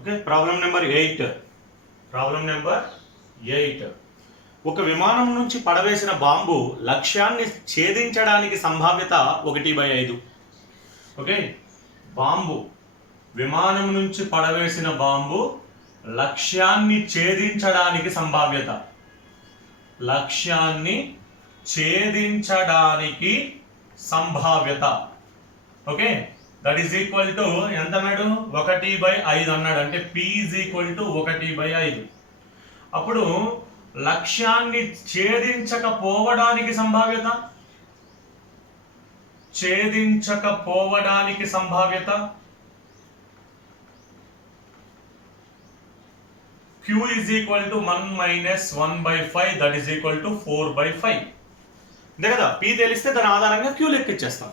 Okay, problem number 8. Problem number 8. ఒక విమానం నుంచి పడవేసిన బాంబు లక్ష్యాన్ని ఛేదించడానికి సంభావ్యత 1/5. ఓకే, బాంబు విమానం నుంచి పడవేసిన బాంబు లక్ష్యాన్ని ఛేదించడానికి సంభావ్యత, లక్ష్యాన్ని ఛేదించడానికి సంభావ్యత. Okay, that is equal to ఎంత అన్నాడు? 1/5 అన్నాడు. అంటే P ఈజ్ ఈక్వల్ టు 1/5. అప్పుడు లక్ష్యాన్ని ఛేదించకపోవడానికి సంభావ్యత, ఛేదించకపోవడానికి సంభావ్యత Q is equal to 1 - 1/5, that is equal to 4/5. అంతే కదా? P తెలిస్తే దాని ఆధారంగా Q లెక్కిచ్చేస్తాం.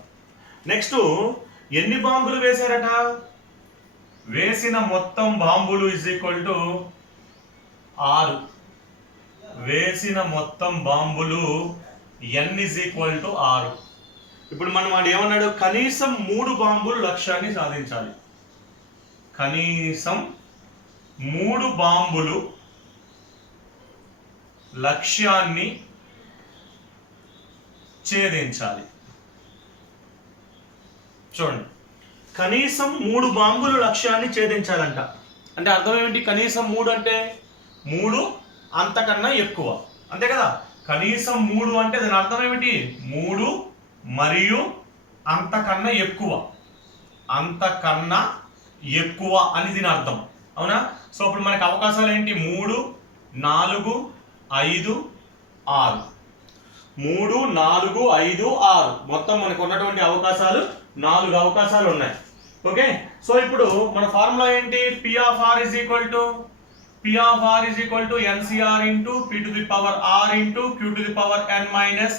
నెక్స్ట్, ఎన్ని బాంబులు వేశారట? వేసిన మొత్తం బాంబులు ఈజ్ ఈక్వల్ టు 6. వేసిన మొత్తం బాంబులు n ఈజ్ ఈక్వల్ టు 6. ఇప్పుడు మనం వాడు ఏమన్నాడు? కనీసం 3 బాంబులు లక్ష్యాన్ని సాధించాలి. కనీసం 3 బాంబులు లక్ష్యాన్ని ఛేదించాలి. చూడండి, కనీసం 3 బాంబులు లక్ష్యాన్ని ఛేదించాలంట. అంటే అర్థం ఏమిటి? కనీసం 3 అంటే 3 అంతకన్నా ఎక్కువ, అంతే కదా? కనీసం 3 అంటే దాని అర్థం ఏమిటి? 3 మరియు అంతకన్నా ఎక్కువ, అంతకన్నా ఎక్కువ అని దీని అర్థం. అవునా? సో ఇప్పుడు మనకి అవకాశాలు ఏంటి? 3, 4, 5, 6. 3, 4, 5, 6 మొత్తం మనకు ఉన్నటువంటి అవకాశాలు 4 అవకాశాలు ఉన్నాయి. ఓకే, సో ఇప్పుడు మన ఫార్ములా ఏంటి? P of r is equal to NCR into P to the power r into Q to the power n minus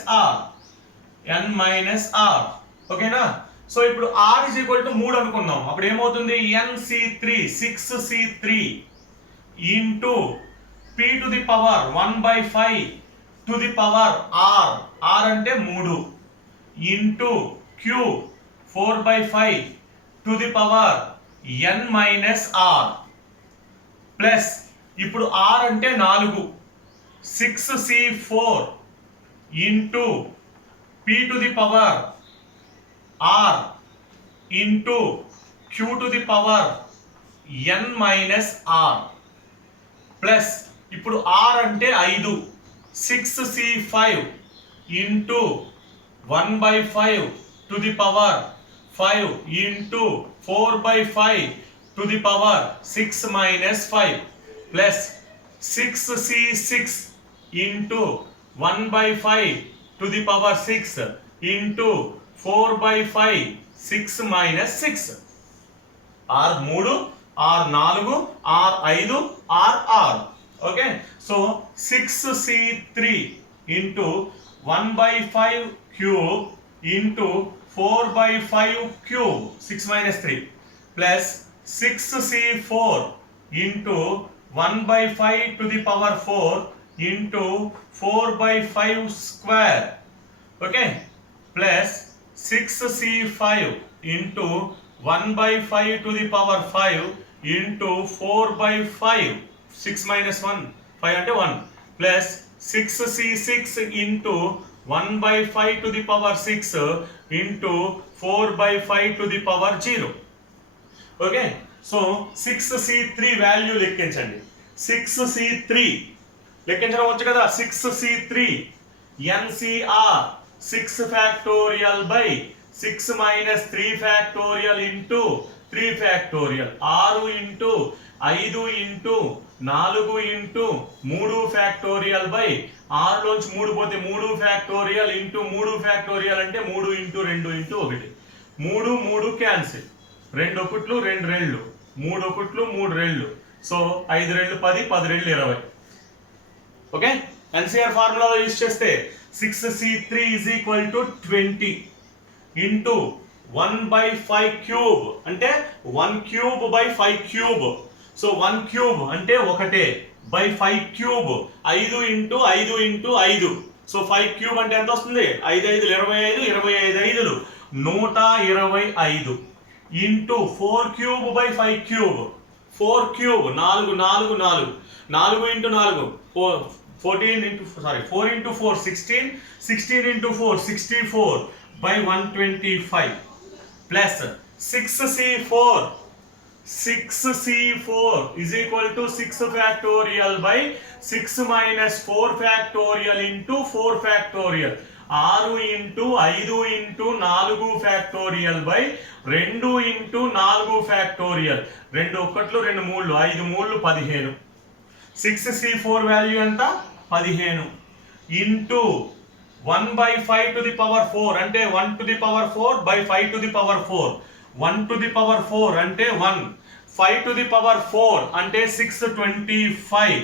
r. ఓకేనా? సో ఇప్పుడు r is equal to 3 అనుకుందాం. అప్పుడు ఏమవుతుంది? NC3 6C3 into P to the power 1/5 to the power r అంటే 3 into Q 4/5 to the power n minus r plus ఇప్పుడు r అంటే 4 6C4 into P to the power r into Q to the power n minus r plus ఇప్పుడు r అంటే 5 6C5 into 1/5 to the power 5 into 4/5 to the power 6 minus 5 plus 6C6 into 1/5 to the power 6 into 4/5 6 minus 6. R3, R4, R5, R. Okay, so 6C3 into 1/5 cube into 4/5 cube 6 minus 3 plus 6C4 into 1/5 to the power 4 into 4/5 square. Okay, plus 6C5 into 1/5 to the power 5 into 4/5 6 minus 1 5 అంటే 1 plus 6C6 into 1/5 to the power 6 into 4/5 to the power 0. Okay, so 6C3 value లెక్కించండి. 6C3 లెక్కించడం వచ్చు కదా? 6C3 NCR 6 factorial by 6 minus 3 factorial into 3 factorial 6 into 5 into 4 into 3 factorial by 6 లోంచి 3 పోతే 3 factorial into 3 factorial అంటే 3 into 2 into 1. 3 3 cancel, 2 ఒకట్లు 2 రెళ్ళు, 3 ఒకట్లు 3 రెళ్ళు. సో 5 రెళ్ళు 10, 10 రెళ్ళు 20. ఓకే, ఎన్సిఆర్ ఫార్ములాలో యూజ్ చేస్తే 6C3 is equal to 20 into 1/5 cube అంటే 1 cube by 5 cube. So 1 cube అంటే 1 by 5 cube 5 into 5 into 5. So 5 cube అంటే ఎంత వస్తుంది? 5 5 25, 25 5 125 into 4 cube by 5 cube 4 cube 4 4 4 4 into 4 14 into 4 into 4 16 16 into 4 64 by 125 plus 6c4 6c4 is equal to 6 factorial by 6 minus 4 factorial into 4 factorial 6 into 5 into 4 factorial by 2 into 4 factorial 2 ఒకట్లు 2 మూళ్ళు 5 మూళ్ళు 15 6c4 value ఎంత 15 into 1 by 5 to the power 4 అంటే 1 to the power 4 by 5 to the power 4 1 to the power 4 అంటే 1 5 to the power 4 అంటే 625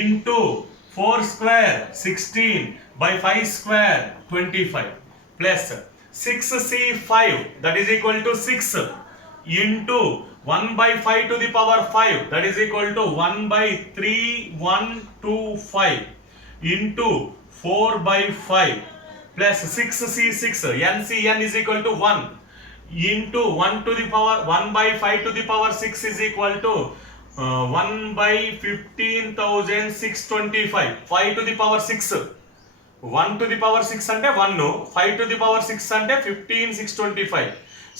into 4 square 16 by 5 square 25 plus 6c5 that is equal to 6 into 1 by 5 to the power 5 that is equal to 1 by 3125 into 4 by 5 plus 6c6 ncn is equal to 1 into 1 to the power 1 by 5 to the power 6 is equal to 1 by 15,625 5 to the power 6 1 to the power 6 అంటే 1 5 to the power 6 అంటే 15,625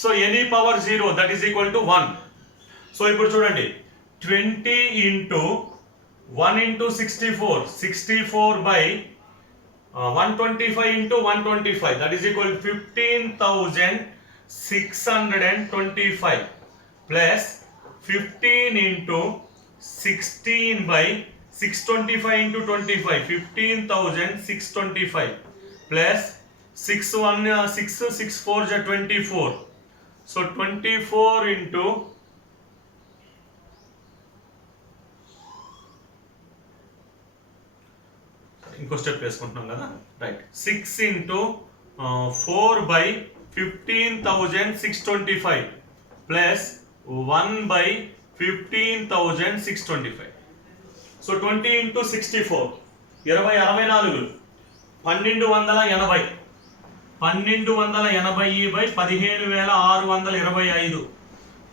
so any power 0 that is equal to 1 so ఇప్పుడు చూడండి 20 into 1 into 64 by 125 into 125 that is equal to 15,625 plus 15 into 16 by 625 into 25 15,625 plus 6 1 6 6 4 is 24 so 24 into ఇంకో step వేసుకుంటున్నాం కదా right 6 into 4 by 15,625 plus 1 by 15,625 so 20 into 64 20 64 1280 1280 by 15,625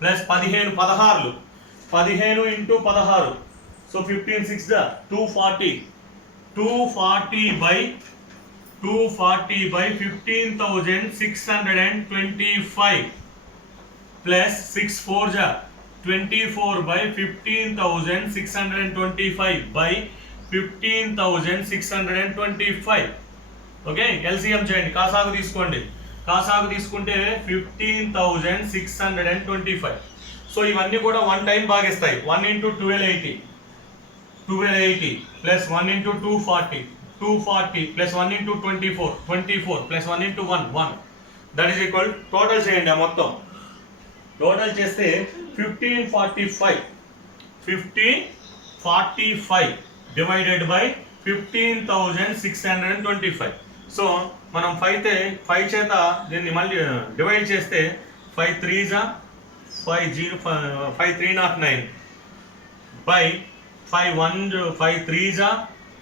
plus 15 16 15 into 16 so 15 6 240 240 by 15,625 plus 6 4 ja 24 by 15,625 by 15,625 okay LCM చేయండి కాసాగు తీసుకోండి కాసాగు తీసుకుంటే 15,625 so ఇవన్నీ కూడా one time భాగిస్తాయి 1 into 1280 plus 1 into 240 plus 1 into 24 plus 1 into 1 that is equal total చేయండి మొత్తం total చేస్తే 1545 divided by 15,625 so మనం 5 చేత దీన్ని మళ్ళీ డివైడ్ చేస్తే 5 3s 5309 by 5 3s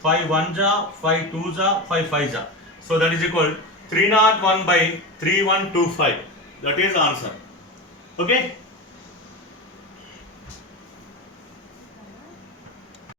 5 1s 5 2s 5 5s so that is equal 301 by 3125 that is answer okay